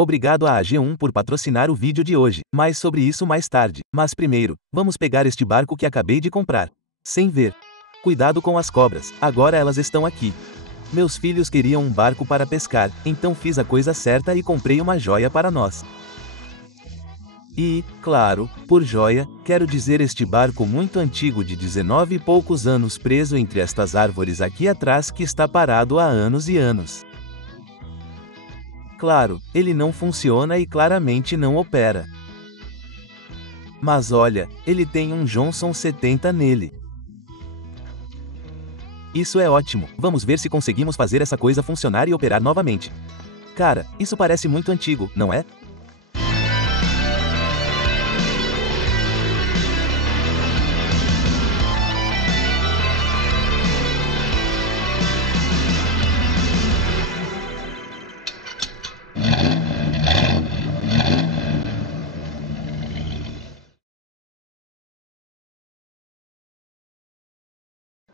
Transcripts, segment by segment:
Obrigado à AG1 por patrocinar o vídeo de hoje, mais sobre isso mais tarde. Mas primeiro, vamos pegar este barco que acabei de comprar. Sem ver. Cuidado com as cobras, agora elas estão aqui. Meus filhos queriam um barco para pescar, então fiz a coisa certa e comprei uma joia para nós. E, claro, por joia, quero dizer este barco muito antigo de 19 e poucos anos preso entre estas árvores aqui atrás que está parado há anos e anos. Claro, ele não funciona e claramente não opera. Mas olha, ele tem um Johnson 70 nele. Isso é ótimo, vamos ver se conseguimos fazer essa coisa funcionar e operar novamente. Cara, isso parece muito antigo, não é?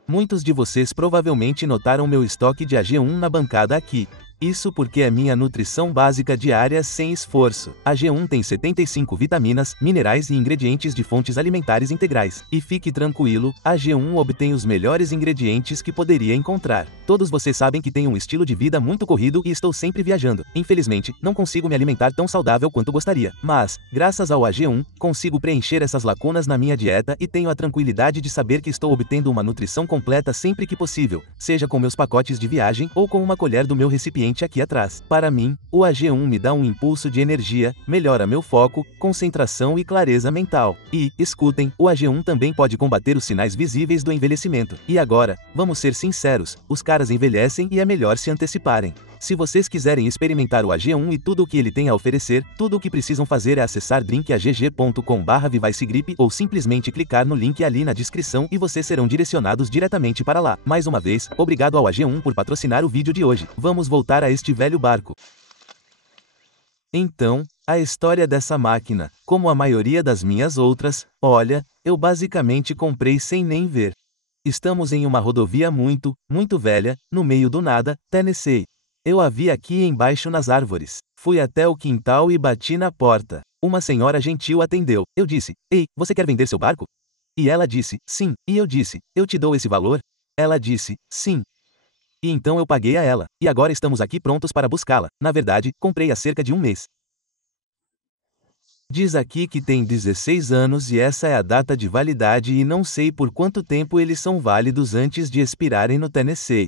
Muitos de vocês provavelmente notaram meu estoque de AG1 na bancada aqui. Isso porque é minha nutrição básica diária sem esforço. A AG1 tem 75 vitaminas, minerais e ingredientes de fontes alimentares integrais. E fique tranquilo, a AG1 obtém os melhores ingredientes que poderia encontrar. Todos vocês sabem que tenho um estilo de vida muito corrido e estou sempre viajando. Infelizmente, não consigo me alimentar tão saudável quanto gostaria. Mas, graças ao AG1, consigo preencher essas lacunas na minha dieta e tenho a tranquilidade de saber que estou obtendo uma nutrição completa sempre que possível, seja com meus pacotes de viagem ou com uma colher do meu recipiente aqui atrás. Para mim, o AG1 me dá um impulso de energia, melhora meu foco, concentração e clareza mental. E, escutem, o AG1 também pode combater os sinais visíveis do envelhecimento. E agora, vamos ser sinceros, os caras envelhecem e é melhor se anteciparem. Se vocês quiserem experimentar o AG1 e tudo o que ele tem a oferecer, tudo o que precisam fazer é acessar drinkagg.com/vivaicegrip ou simplesmente clicar no link ali na descrição e vocês serão direcionados diretamente para lá. Mais uma vez, obrigado ao AG1 por patrocinar o vídeo de hoje. Vamos voltar a este velho barco. Então, a história dessa máquina, como a maioria das minhas outras, olha, eu basicamente comprei sem nem ver. Estamos em uma rodovia muito velha, no meio do nada, Tennessee. Eu a vi aqui embaixo nas árvores. Fui até o quintal e bati na porta. Uma senhora gentil atendeu. Eu disse, ei, você quer vender seu barco? E ela disse, sim. E eu disse, eu te dou esse valor? Ela disse, sim. E então eu paguei a ela. E agora estamos aqui prontos para buscá-la. Na verdade, comprei há cerca de um mês. Diz aqui que tem 16 anos e essa é a data de validade e não sei por quanto tempo eles são válidos antes de expirarem no Tennessee.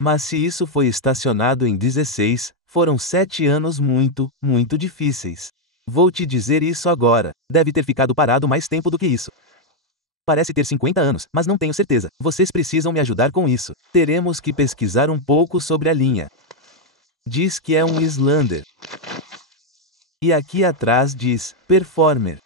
Mas se isso foi estacionado em 16, foram 7 anos muito difíceis. Vou te dizer isso agora, deve ter ficado parado mais tempo do que isso. Parece ter 50 anos, mas não tenho certeza. Vocês precisam me ajudar com isso. Teremos que pesquisar um pouco sobre a linha. Diz que é um Islander. E aqui atrás diz, Performer.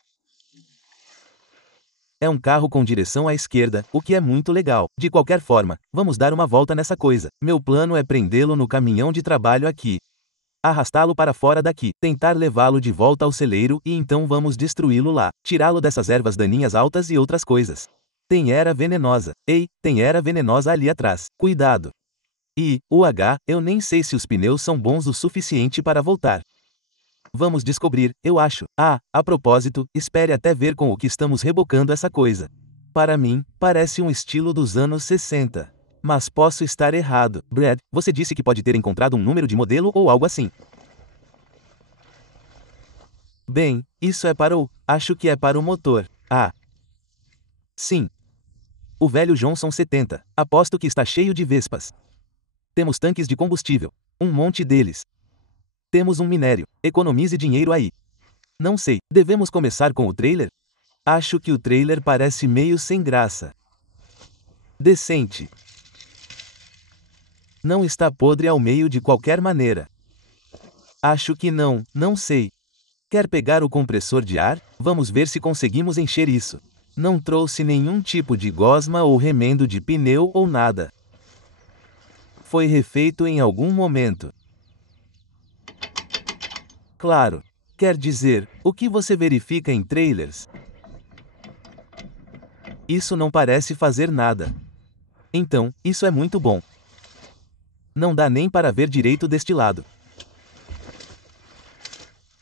É um carro com direção à esquerda, o que é muito legal. De qualquer forma, vamos dar uma volta nessa coisa. Meu plano é prendê-lo no caminhão de trabalho aqui. Arrastá-lo para fora daqui, tentar levá-lo de volta ao celeiro e então vamos destruí-lo lá. Tirá-lo dessas ervas daninhas altas e outras coisas. Tem era venenosa. Ei, tem era venenosa ali atrás. Cuidado. E, eu nem sei se os pneus são bons o suficiente para voltar. Vamos descobrir, eu acho. Ah, a propósito, espere até ver com o que estamos rebocando essa coisa. Para mim, parece um estilo dos anos 60. Mas posso estar errado. Brad, você disse que pode ter encontrado um número de modelo ou algo assim. Bem, isso é para o... acho que é para o motor. Ah. Sim. O velho Johnson 70. Aposto que está cheio de vespas. Temos tanques de combustível. Um monte deles. Temos um minério. Economize dinheiro aí. Não sei, devemos começar com o trailer? Acho que o trailer parece meio sem graça. Decente. Não está podre ao meio de qualquer maneira. Acho que não, não sei. Quer pegar o compressor de ar? Vamos ver se conseguimos encher isso. Não trouxe nenhum tipo de gosma ou remendo de pneu ou nada. Foi refeito em algum momento. Claro. Quer dizer, o que você verifica em trailers? Isso não parece fazer nada. Então, isso é muito bom. Não dá nem para ver direito deste lado.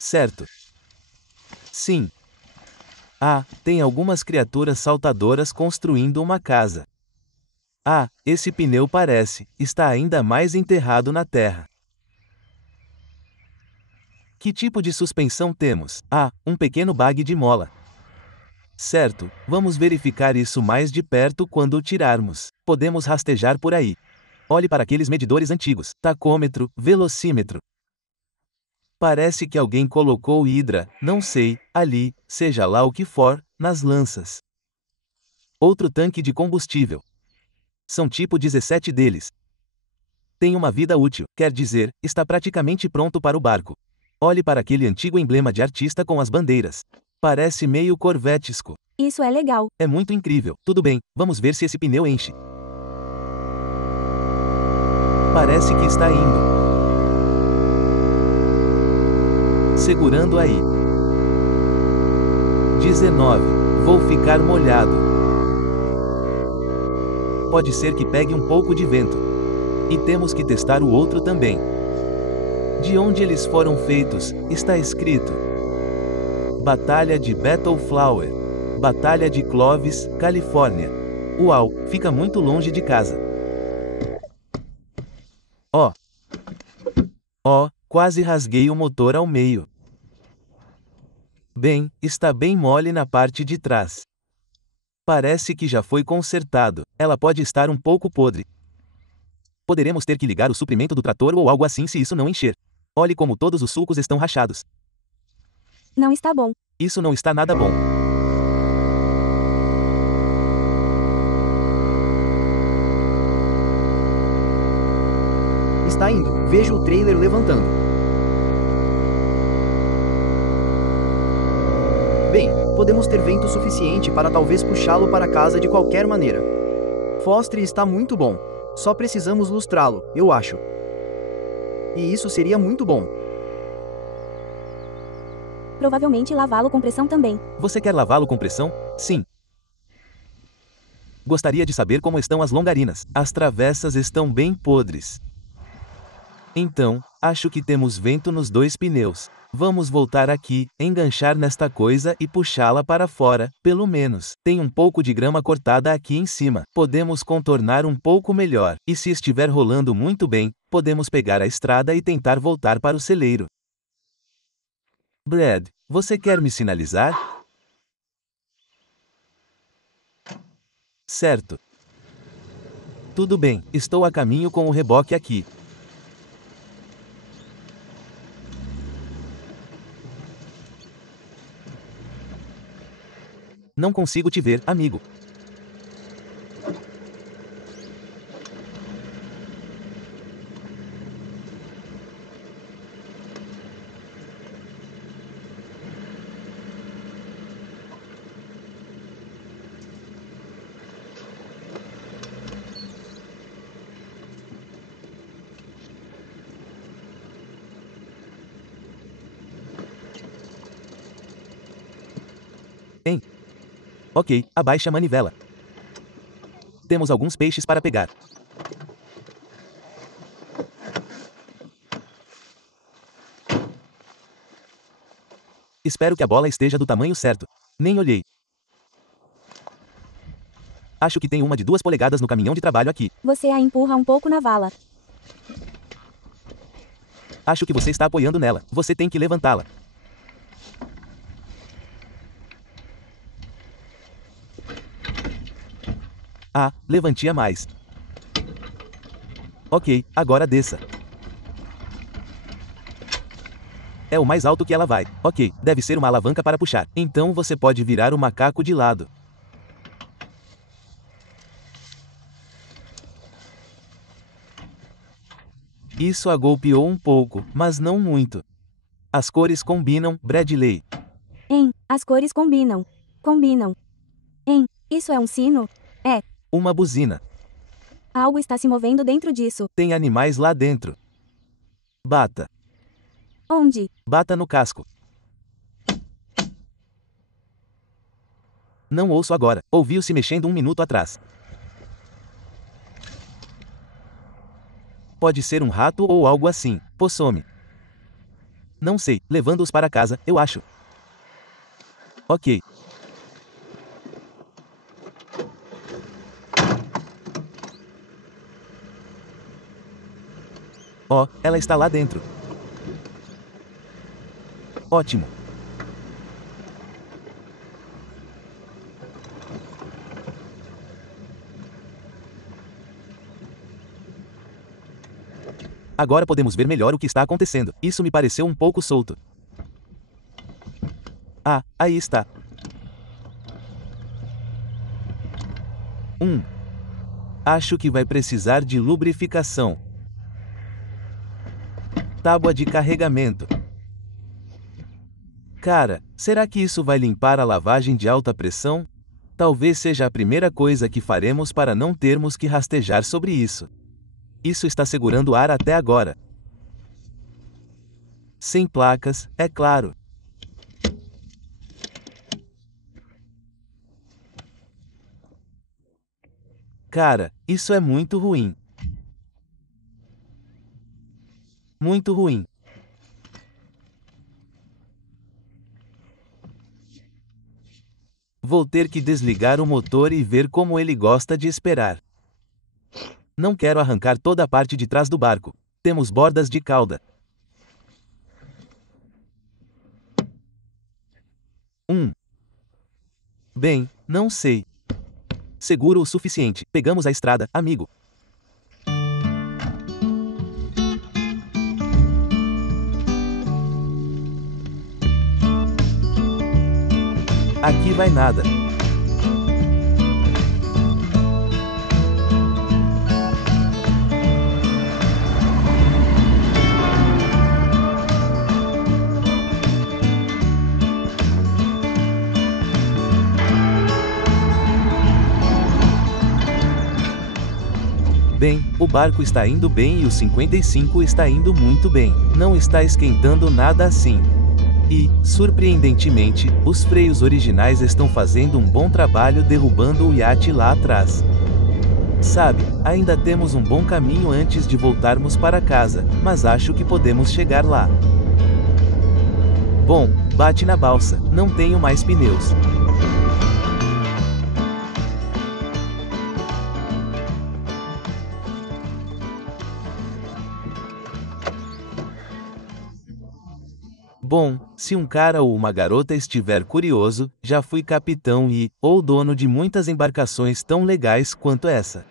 Certo. Sim. Ah, tem algumas criaturas saltadoras construindo uma casa. Ah, esse pneu está ainda mais enterrado na terra. Que tipo de suspensão temos? Ah, um pequeno bag de mola. Certo, vamos verificar isso mais de perto quando o tirarmos. Podemos rastejar por aí. Olhe para aqueles medidores antigos, tacômetro, velocímetro. Parece que alguém colocou hidra, não sei, ali, seja lá o que for, nas lanças. Outro tanque de combustível. São tipo 17 deles. Tem uma vida útil, quer dizer, está praticamente pronto para o barco. Olhe para aquele antigo emblema de artista com as bandeiras. Parece meio corvetesco. Isso é legal. É muito incrível. Tudo bem, vamos ver se esse pneu enche. Parece que está indo. Segurando aí. 19. Vou ficar molhado. Pode ser que pegue um pouco de vento. E temos que testar o outro também. De onde eles foram feitos, está escrito. Batalha de Battle Flower. Batalha de Clovis, Califórnia. Uau, fica muito longe de casa. Ó. Ó, quase rasguei o motor ao meio. Bem, está bem mole na parte de trás. Parece que já foi consertado. Ela pode estar um pouco podre. Poderemos ter que ligar o suprimento do trator ou algo assim se isso não encher. Olhe como todos os sulcos estão rachados. Não está bom. Isso não está nada bom. Está indo. Vejo o trailer levantando. Bem, podemos ter vento suficiente para talvez puxá-lo para casa de qualquer maneira. Foster está muito bom. Só precisamos lustrá-lo, eu acho. E isso seria muito bom. Provavelmente lavá-lo com pressão também. Você quer lavá-lo com pressão? Sim. Gostaria de saber como estão as longarinas. As travessas estão bem podres. Então, acho que temos vento nos dois pneus. Vamos voltar aqui, enganchar nesta coisa e puxá-la para fora, pelo menos. Tem um pouco de grama cortada aqui em cima. Podemos contornar um pouco melhor. E se estiver rolando muito bem, podemos pegar a estrada e tentar voltar para o celeiro. Brad, você quer me sinalizar? Certo. Tudo bem, estou a caminho com o reboque aqui. Não consigo te ver, amigo. Hein? Ok, abaixe a manivela. Temos alguns peixes para pegar. Espero que a bola esteja do tamanho certo. Nem olhei. Acho que tem uma de 2 polegadas no caminhão de trabalho aqui. Você a empurra um pouco na vala. Acho que você está apoiando nela. Você tem que levantá-la. Ah, levante-a mais. Ok, agora desça. É o mais alto que ela vai. Ok, deve ser uma alavanca para puxar. Então você pode virar o macaco de lado. Isso a golpeou um pouco, mas não muito. As cores combinam, Bradley. As cores combinam. Combinam. Isso é um sino? É. Uma buzina. Algo está se movendo dentro disso. Tem animais lá dentro. Bata. Onde? Bata no casco. Não ouço agora. Ouviu-se mexendo 1 minuto atrás. Pode ser um rato ou algo assim. Possome. Não sei, levando-os para casa, eu acho. Ok. Oh, ela está lá dentro. Ótimo. Agora podemos ver melhor o que está acontecendo. Isso me pareceu um pouco solto. Ah, aí está. Acho que vai precisar de lubrificação. Tábua de carregamento. Cara, será que isso vai limpar a lavagem de alta pressão? Talvez seja a primeira coisa que faremos para não termos que rastejar sobre isso. Isso está segurando ar até agora. Sem placas, é claro. Cara, isso é muito ruim. Muito ruim. Vou ter que desligar o motor e ver como ele gosta de esperar. Não quero arrancar toda a parte de trás do barco. Temos bordas de cauda. Bem, não sei. Seguro o suficiente. Pegamos a estrada, amigo. Aqui vai nada. Bem, o barco está indo bem e o 55 está indo muito bem. Não está esquentando nada assim. E, surpreendentemente, os freios originais estão fazendo um bom trabalho derrubando o iate lá atrás. Sabe, ainda temos um bom caminho antes de voltarmos para casa, mas acho que podemos chegar lá. Bom, bate na balsa, não tenho mais pneus. Bom, se um cara ou uma garota estiver curioso, já fui capitão ou dono de muitas embarcações tão legais quanto essa.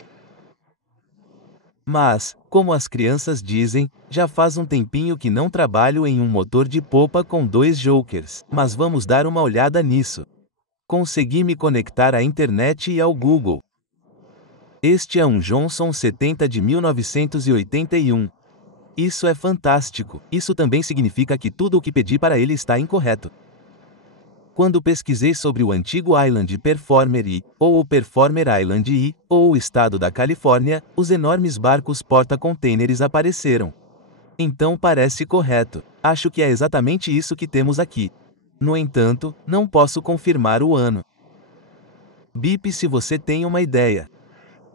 Mas, como as crianças dizem, já faz um tempinho que não trabalho em um motor de popa com 2 jokers. Mas vamos dar uma olhada nisso. Consegui me conectar à internet e ao Google. Este é um Johnson 70 de 1981. Isso é fantástico. Isso também significa que tudo o que pedi para ele está incorreto. Quando pesquisei sobre o antigo Island Performer ou o Performer Island ou o estado da Califórnia, os enormes barcos porta-contêineres apareceram. Então parece correto. Acho que é exatamente isso que temos aqui. No entanto, não posso confirmar o ano. Bip se você tem uma ideia.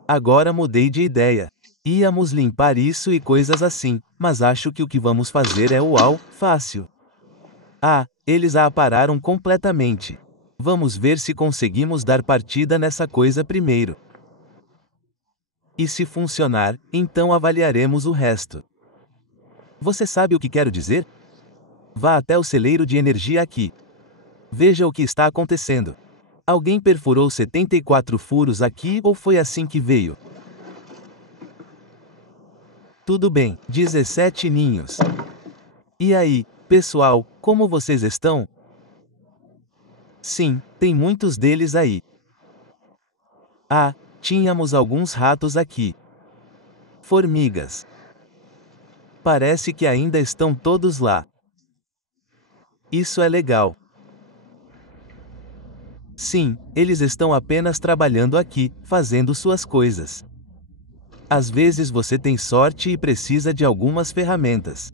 Agora mudei de ideia. Íamos limpar isso e coisas assim, mas acho que o que vamos fazer é fácil. Ah, eles a pararam completamente. Vamos ver se conseguimos dar partida nessa coisa primeiro. E se funcionar, então avaliaremos o resto. Você sabe o que quero dizer? Vá até o celeiro de energia aqui. Veja o que está acontecendo. Alguém perfurou 74 furos aqui ou foi assim que veio? Tudo bem, 17 ninhos. E aí, pessoal, como vocês estão? Sim, tem muitos deles aí. Ah, tínhamos alguns ratos aqui. Formigas. Parece que ainda estão todos lá. Isso é legal. Sim, eles estão apenas trabalhando aqui, fazendo suas coisas. Às vezes você tem sorte e precisa de algumas ferramentas.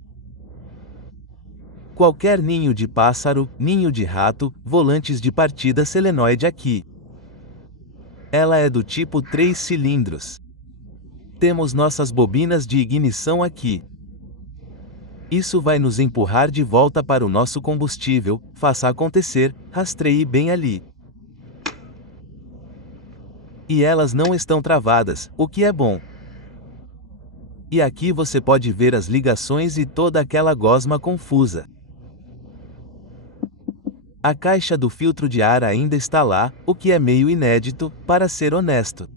Qualquer ninho de pássaro, ninho de rato, volantes de partida solenoide aqui. Ela é do tipo 3 cilindros. Temos nossas bobinas de ignição aqui. Isso vai nos empurrar de volta para o nosso combustível. Faça acontecer, rastreie bem ali. E elas não estão travadas, o que é bom. E aqui você pode ver as ligações e toda aquela gosma confusa. A caixa do filtro de ar ainda está lá, o que é meio inédito, para ser honesto.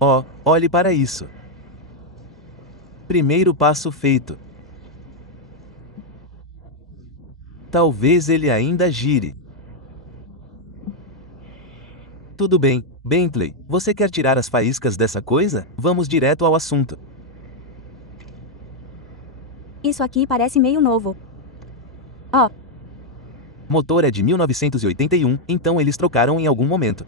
Oh, olhe para isso. Primeiro passo feito. Talvez ele ainda gire. Tudo bem, Bentley, você quer tirar as faíscas dessa coisa? Vamos direto ao assunto. Isso aqui parece meio novo. Ó, Motor é de 1981, então eles trocaram em algum momento.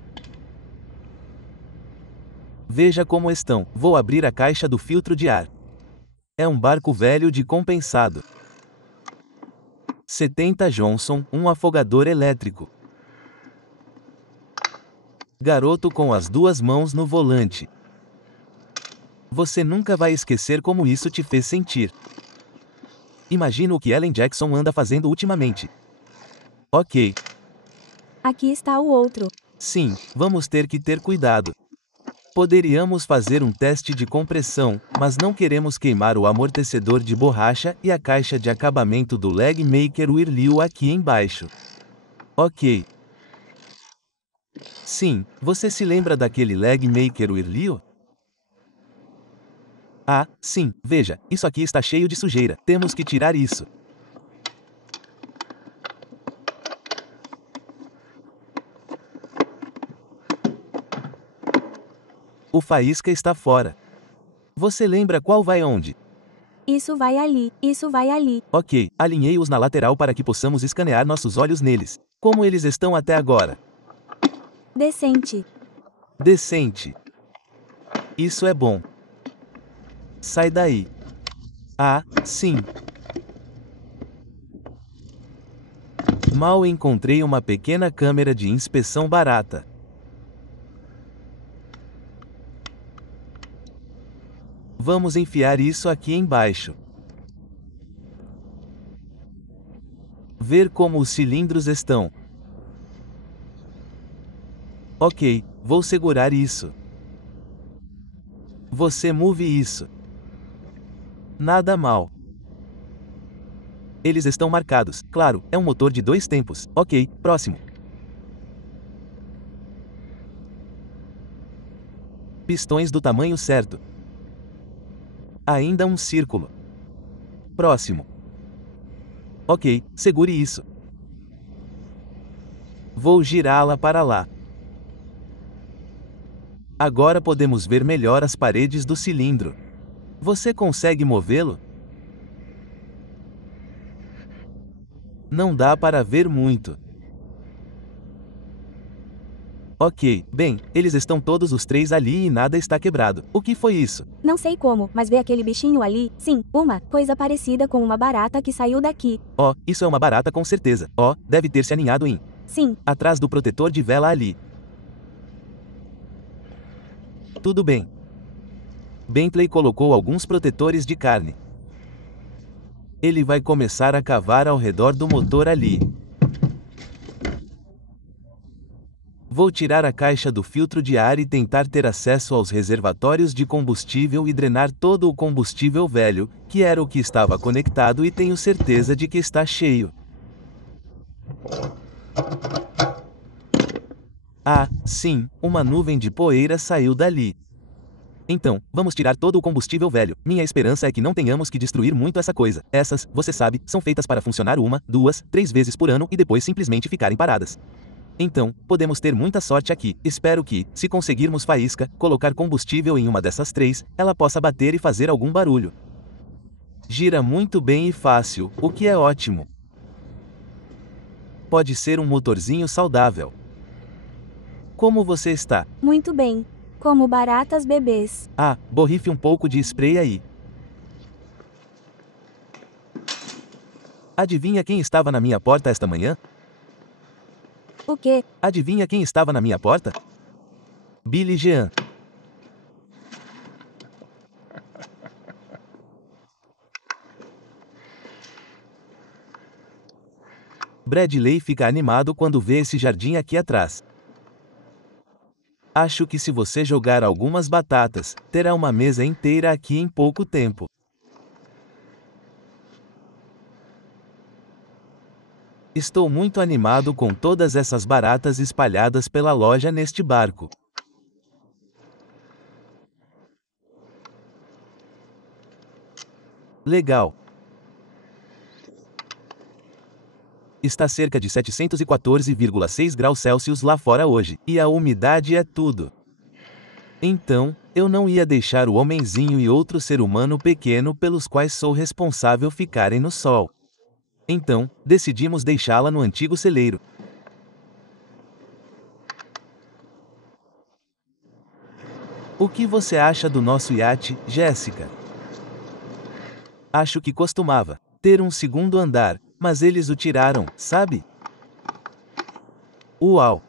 Veja como estão. Vou abrir a caixa do filtro de ar. É um barco velho de compensado. 70 Johnson, um afogador elétrico. Garoto com as duas mãos no volante. Você nunca vai esquecer como isso te fez sentir. Imagina o que Ellen Jackson anda fazendo ultimamente. Ok. aqui está o outro. Sim, vamos ter que ter cuidado. Poderíamos fazer um teste de compressão, mas não queremos queimar o amortecedor de borracha e a caixa de acabamento do Leg Maker Whirlwill aqui embaixo. Ok. Sim, você se lembra daquele Leg Maker Whirlwill? Ah, sim, veja, isso aqui está cheio de sujeira, temos que tirar isso. O faísca está fora. Você lembra qual vai onde? Isso vai ali, isso vai ali. Ok, alinhei-os na lateral para que possamos escanear nossos olhos neles. Como eles estão até agora? Decente. Decente. Isso é bom. Sai daí. Ah, sim. Mal encontrei uma pequena câmera de inspeção barata. Vamos enfiar isso aqui embaixo. Ver como os cilindros estão. Ok, vou segurar isso. Você move isso. Nada mal. Eles estão marcados. Claro, é um motor de 2 tempos. Ok, próximo. Pistões do tamanho certo. Ainda um círculo. Próximo. Ok, segure isso. Vou girá-la para lá. Agora podemos ver melhor as paredes do cilindro. Você consegue movê-lo? Não dá para ver muito. Ok, bem, eles estão todos os 3 ali e nada está quebrado. O que foi isso? Não sei como, mas vê aquele bichinho ali? Sim, uma coisa parecida com uma barata que saiu daqui. Oh, isso é uma barata com certeza. Oh, deve ter se aninhado em. Sim, Atrás do protetor de vela ali. Tudo bem. Bentley colocou alguns protetores de carne. Ele vai começar a cavar ao redor do motor ali. Vou tirar a caixa do filtro de ar e tentar ter acesso aos reservatórios de combustível e drenar todo o combustível velho, que era o que estava conectado, e tenho certeza de que está cheio. Ah, sim, uma nuvem de poeira saiu dali. Então, vamos tirar todo o combustível velho. Minha esperança é que não tenhamos que destruir muito essa coisa. Essas, você sabe, são feitas para funcionar 1, 2, 3 vezes por ano e depois simplesmente ficarem paradas. Então, podemos ter muita sorte aqui. Espero que, se conseguirmos faísca, colocar combustível em uma dessas 3, ela possa bater e fazer algum barulho. Gira muito bem e fácil, o que é ótimo. Pode ser um motorzinho saudável. Como você está? muito bem. Como baratas bebês. Ah, borrife um pouco de spray aí. Adivinha quem estava na minha porta esta manhã? O quê? Adivinha quem estava na minha porta? Billy Jean. Bradley fica animado quando vê esse jardim aqui atrás. Acho que se você jogar algumas batatas, terá uma mesa inteira aqui em pouco tempo. Estou muito animado com todas essas baratas espalhadas pela loja neste barco. Legal. Está cerca de 714,6 graus Celsius lá fora hoje, e a umidade é tudo. Então, eu não ia deixar o homenzinho e outro ser humano pequeno pelos quais sou responsável ficarem no sol. Então, decidimos deixá-la no antigo celeiro. O que você acha do nosso iate, Jéssica? Acho que costumava ter um segundo andar, mas eles o tiraram, sabe? Uau!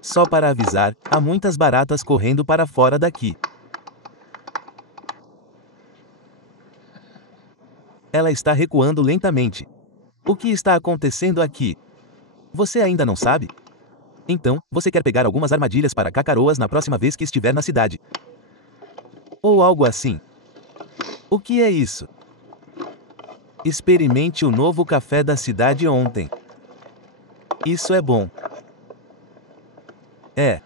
Só para avisar, há muitas baratas correndo para fora daqui. Ela está recuando lentamente. O que está acontecendo aqui? Você ainda não sabe? Então, você quer pegar algumas armadilhas para cacaroas na próxima vez que estiver na cidade. Ou algo assim. O que é isso? Experimente o novo café da cidade ontem. Isso é bom. É.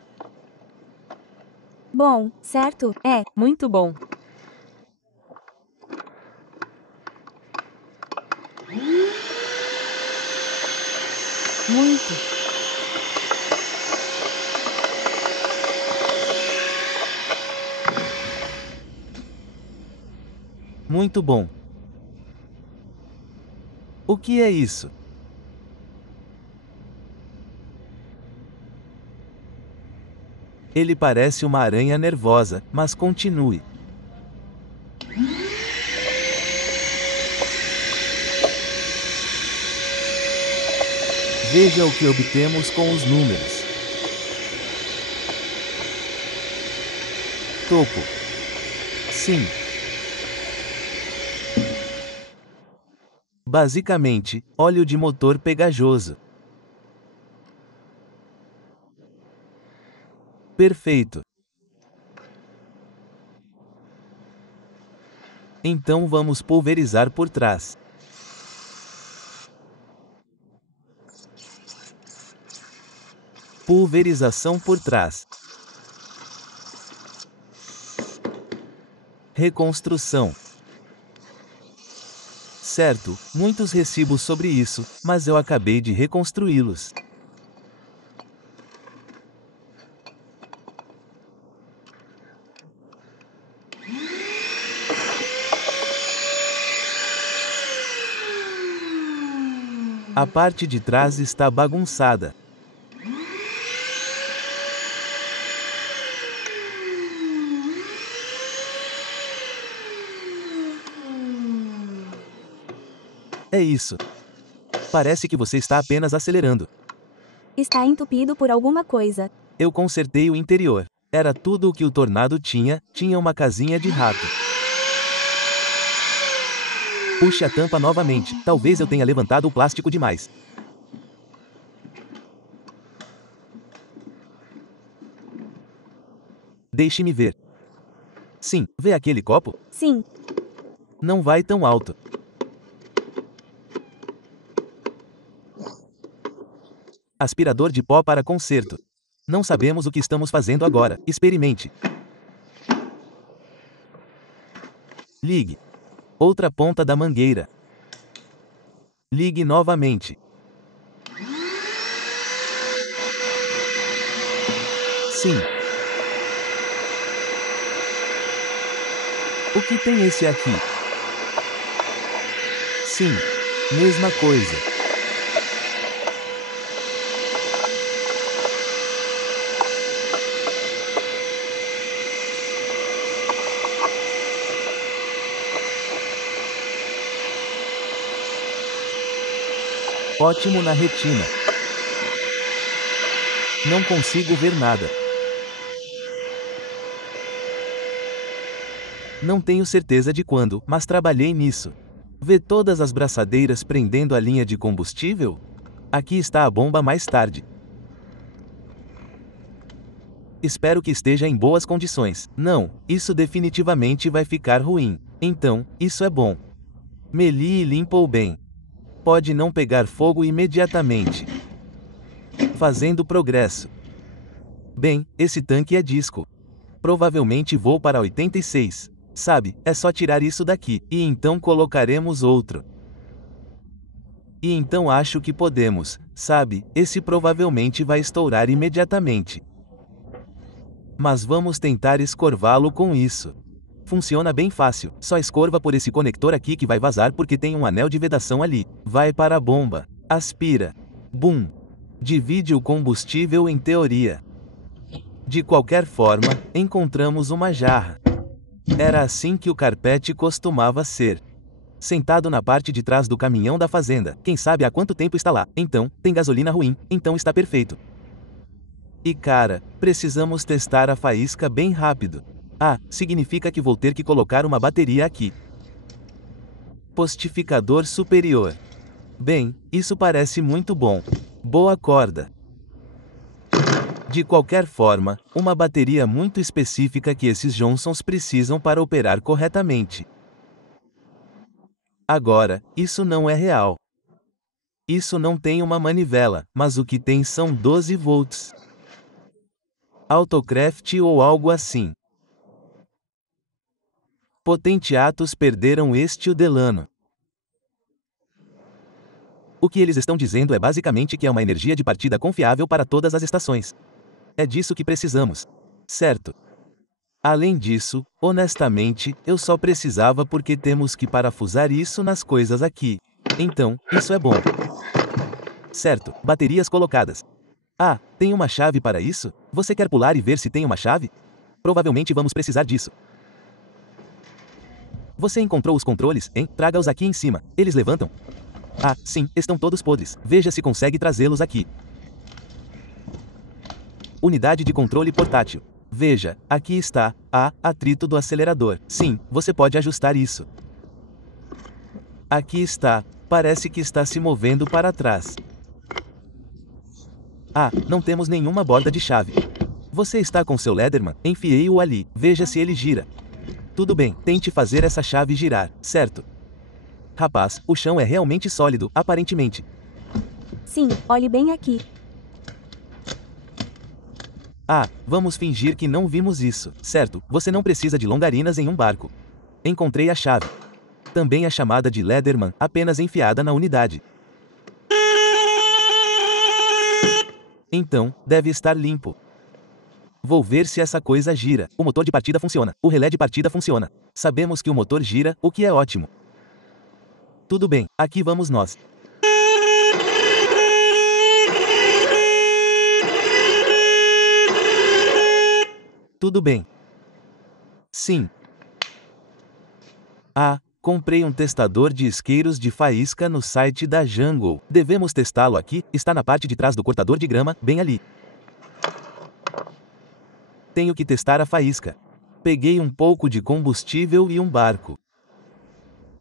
Bom, certo? É. Muito bom. Muito. Muito bom. O que é isso? Ele parece uma aranha nervosa, mas continue. Veja o que obtemos com os números. Topo. Sim. Basicamente, óleo de motor pegajoso. Perfeito. Então vamos pulverizar por trás. Pulverização por trás. Reconstrução. Certo, muitos recibos sobre isso, mas eu acabei de reconstruí-los. A parte de trás está bagunçada. É isso. Parece que você está apenas acelerando. Está entupido por alguma coisa. Eu consertei o interior. Era tudo o que o tornado tinha uma casinha de rato. Puxe a tampa novamente. Talvez eu tenha levantado o plástico demais. Deixe-me ver. Sim, vê aquele copo? Sim. Não vai tão alto. Aspirador de pó para conserto. Não sabemos o que estamos fazendo agora. Experimente. Ligue. Outra ponta da mangueira. Ligue novamente. Sim. O que tem esse aqui? Sim. Mesma coisa. Ótimo na retina. Não consigo ver nada. Não tenho certeza de quando, mas trabalhei nisso. Vê todas as braçadeiras prendendo a linha de combustível? Aqui está a bomba mais tarde. Espero que esteja em boas condições. Não, isso definitivamente vai ficar ruim. Então, isso é bom. Meli e limpa-o bem. Pode não pegar fogo imediatamente. Fazendo progresso. Bem, esse tanque é disco. Provavelmente vou para 86. Sabe, é só tirar isso daqui, e então colocaremos outro. E então acho que podemos, sabe, esse provavelmente vai estourar imediatamente. Mas vamos tentar escorvá-lo com isso. Funciona bem fácil, só escorva por esse conector aqui que vai vazar porque tem um anel de vedação ali. Vai para a bomba. Aspira. Bum. Divide o combustível em teoria. De qualquer forma, encontramos uma jarra. Era assim que o carpete costumava ser. Sentado na parte de trás do caminhão da fazenda. Quem sabe há quanto tempo está lá? Então, tem gasolina ruim, então está perfeito. E cara, precisamos testar a faísca bem rápido. Ah, significa que vou ter que colocar uma bateria aqui. Postificador superior. Bem, isso parece muito bom. Boa corda. De qualquer forma, uma bateria muito específica que esses Johnsons precisam para operar corretamente. Agora, isso não é real. Isso não tem uma manivela, mas o que tem são 12 volts. Autocraft ou algo assim. Potentiatos perderam este o Delano. O que eles estão dizendo é basicamente que é uma energia de partida confiável para todas as estações. É disso que precisamos. Certo. Além disso, honestamente, eu só precisava porque temos que parafusar isso nas coisas aqui. Então, isso é bom. Certo, baterias colocadas. Ah, tem uma chave para isso? Você quer pular e ver se tem uma chave? Provavelmente vamos precisar disso. Você encontrou os controles, hein? Traga-os aqui em cima. Eles levantam? Ah, sim, estão todos podres. Veja se consegue trazê-los aqui. Unidade de controle portátil. Veja, aqui está, atrito do acelerador. Sim, você pode ajustar isso. Aqui está, parece que está se movendo para trás. Ah, não temos nenhuma borda de chave. Você está com seu Leatherman? Enfiei-o ali, veja se ele gira. Tudo bem, tente fazer essa chave girar, certo? Rapaz, o chão é realmente sólido, aparentemente. Sim, olhe bem aqui. Ah, vamos fingir que não vimos isso, certo? Você não precisa de longarinas em um barco. Encontrei a chave. Também a chamada de Leatherman, apenas enfiada na unidade. Então, deve estar limpo. Vou ver se essa coisa gira. O motor de partida funciona. O relé de partida funciona. Sabemos que o motor gira, o que é ótimo. Tudo bem, aqui vamos nós. Tudo bem. Sim. Ah, comprei um testador de isqueiros de faísca no site da Jungle. Devemos testá-lo aqui, está na parte de trás do cortador de grama, bem ali. Tenho que testar a faísca. Peguei um pouco de combustível e um barco.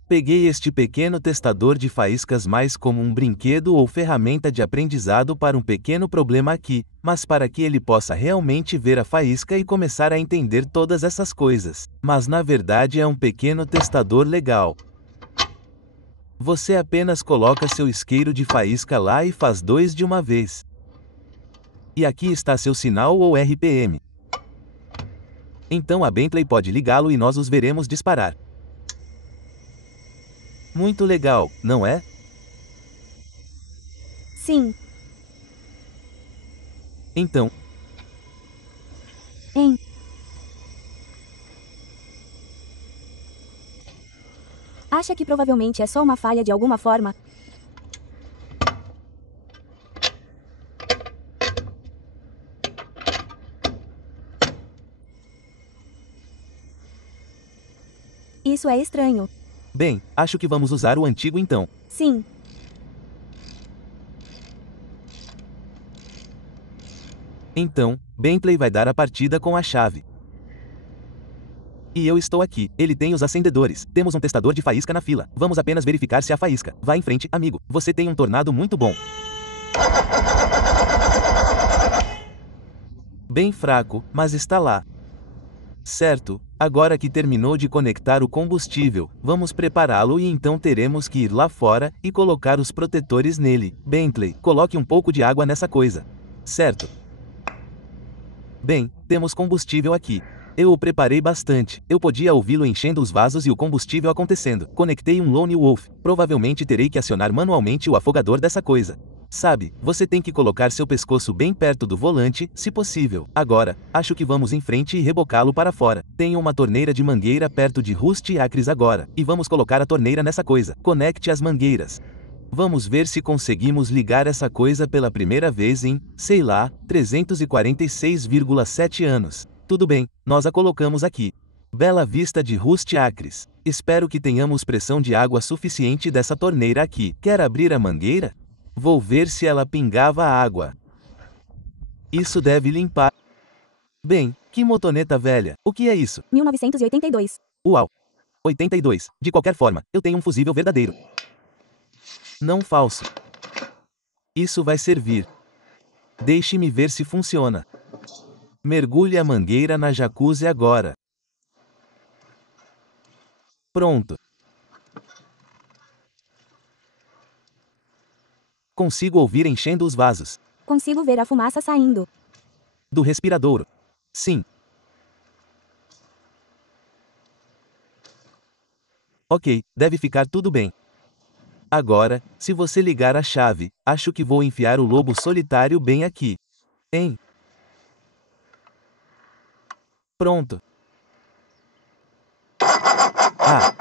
Peguei este pequeno testador de faíscas mais como um brinquedo ou ferramenta de aprendizado para um pequeno problema aqui, mas para que ele possa realmente ver a faísca e começar a entender todas essas coisas. Mas na verdade é um pequeno testador legal. Você apenas coloca seu isqueiro de faísca lá e faz 2 de uma vez. E aqui está seu sinal ou RPM. Então a Bentley pode ligá-lo e nós os veremos disparar. Muito legal, não é? Sim. Então. Hein? Acha que provavelmente é só uma falha de alguma forma? Isso é estranho. Bem, acho que vamos usar o antigo então. Sim. Então, Bentley vai dar a partida com a chave. E eu estou aqui. Ele tem os acendedores. Temos um testador de faísca na fila. Vamos apenas verificar se há faísca. Vá em frente, amigo. Você tem um tornado muito bom. Bem fraco, mas está lá. Certo, agora que terminou de conectar o combustível, vamos prepará-lo e então teremos que ir lá fora e colocar os protetores nele. Bentley, coloque um pouco de água nessa coisa. Certo. Bem, temos combustível aqui. Eu o preparei bastante. Eu podia ouvi-lo enchendo os vasos e o combustível acontecendo. Conectei um Lone Wolf. Provavelmente terei que acionar manualmente o afogador dessa coisa. Sabe, você tem que colocar seu pescoço bem perto do volante, se possível. Agora, acho que vamos em frente e rebocá-lo para fora. Tenho uma torneira de mangueira perto de Rusty Acres agora. E vamos colocar a torneira nessa coisa. Conecte as mangueiras. Vamos ver se conseguimos ligar essa coisa pela primeira vez em, sei lá, 346,7 anos. Tudo bem, nós a colocamos aqui. Bela vista de Rusty Acres. Espero que tenhamos pressão de água suficiente dessa torneira aqui. Quer abrir a mangueira? Vou ver se ela pingava água. Isso deve limpar. Bem, que motoneta velha. O que é isso? 1982. Uau. 82. De qualquer forma, eu tenho um fusível verdadeiro. Não falso. Isso vai servir. Deixe-me ver se funciona. Mergulhe a mangueira na jacuzzi agora. Pronto. Consigo ouvir enchendo os vasos. Consigo ver a fumaça saindo. Do respiradouro. Sim. Ok, deve ficar tudo bem. Agora, se você ligar a chave, acho que vou enfiar o lobo solitário bem aqui. Hein? Pronto. Ah.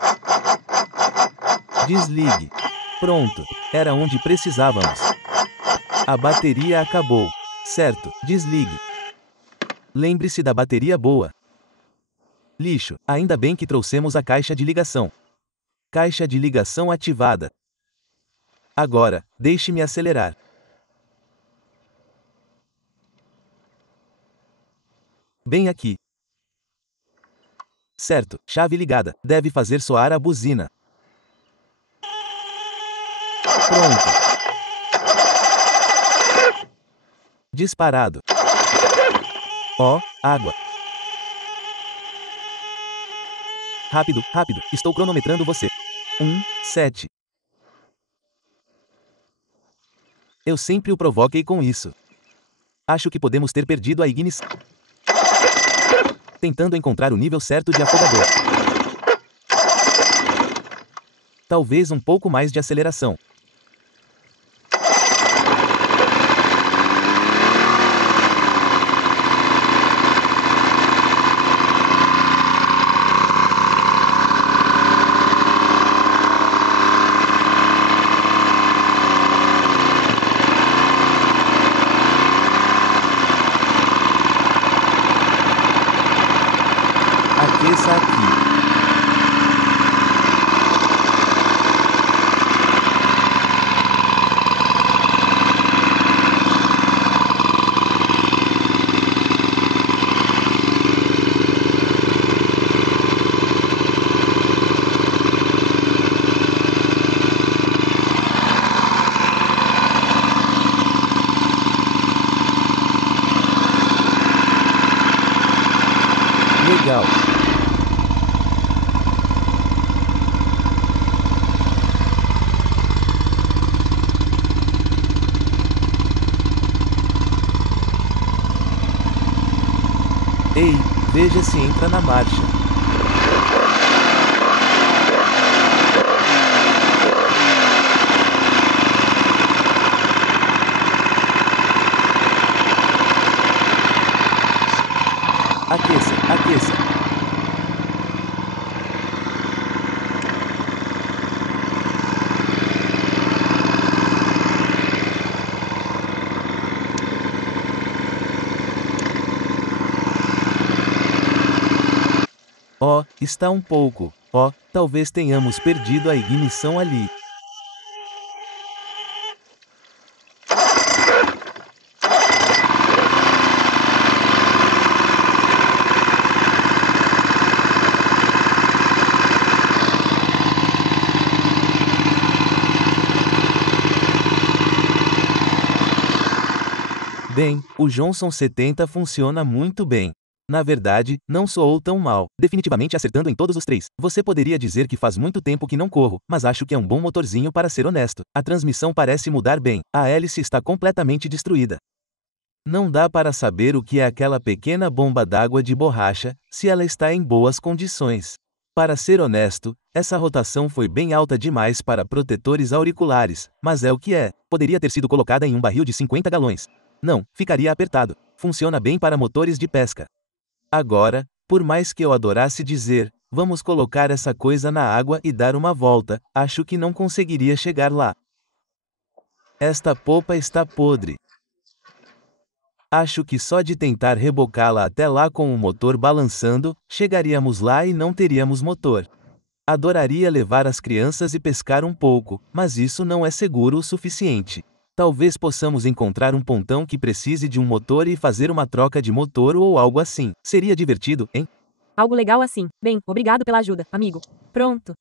Desligue. Pronto. Era onde precisávamos. A bateria acabou. Certo, desligue. Lembre-se da bateria boa. Lixo, ainda bem que trouxemos a caixa de ligação. Caixa de ligação ativada. Agora, deixe-me acelerar. Bem aqui. Certo, chave ligada. Deve fazer soar a buzina. Pronto. Disparado. Ó, água. Rápido, rápido, estou cronometrando você. 7. Eu sempre o provoquei com isso. Acho que podemos ter perdido a ignição. Tentando encontrar o nível certo de afogador. Talvez um pouco mais de aceleração. Aqueça aqui. Legal. Ei, veja se entra na marcha. Aqueça, aqueça. Ó, está um pouco. Ó, talvez tenhamos perdido a ignição ali. Bem, o Johnson 70 funciona muito bem. Na verdade, não soou tão mal, definitivamente acertando em todos os três. Você poderia dizer que faz muito tempo que não corro, mas acho que é um bom motorzinho para ser honesto. A transmissão parece mudar bem, a hélice está completamente destruída. Não dá para saber o que é aquela pequena bomba d'água de borracha, se ela está em boas condições. Para ser honesto, essa rotação foi bem alta demais para protetores auriculares, mas é o que é. Poderia ter sido colocada em um barril de 50 galões. Não, ficaria apertado. Funciona bem para motores de pesca. Agora, por mais que eu adorasse dizer, vamos colocar essa coisa na água e dar uma volta, acho que não conseguiria chegar lá. Esta popa está podre. Acho que só de tentar rebocá-la até lá com o motor balançando, chegaríamos lá e não teríamos motor. Adoraria levar as crianças e pescar um pouco, mas isso não é seguro o suficiente. Talvez possamos encontrar um pontão que precise de um motor e fazer uma troca de motor ou algo assim. Seria divertido, hein? Algo legal assim. Bem, obrigado pela ajuda, amigo. Pronto.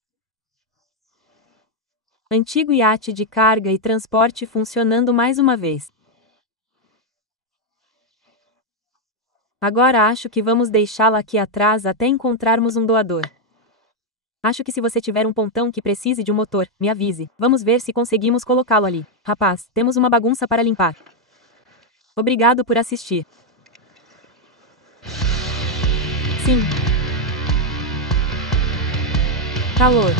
Antigo iate de carga e transporte funcionando mais uma vez. Agora acho que vamos deixá-la aqui atrás até encontrarmos um doador. Acho que se você tiver um pontão que precise de um motor, me avise. Vamos ver se conseguimos colocá-lo ali. Rapaz, temos uma bagunça para limpar. Obrigado por assistir. Sim. Calor.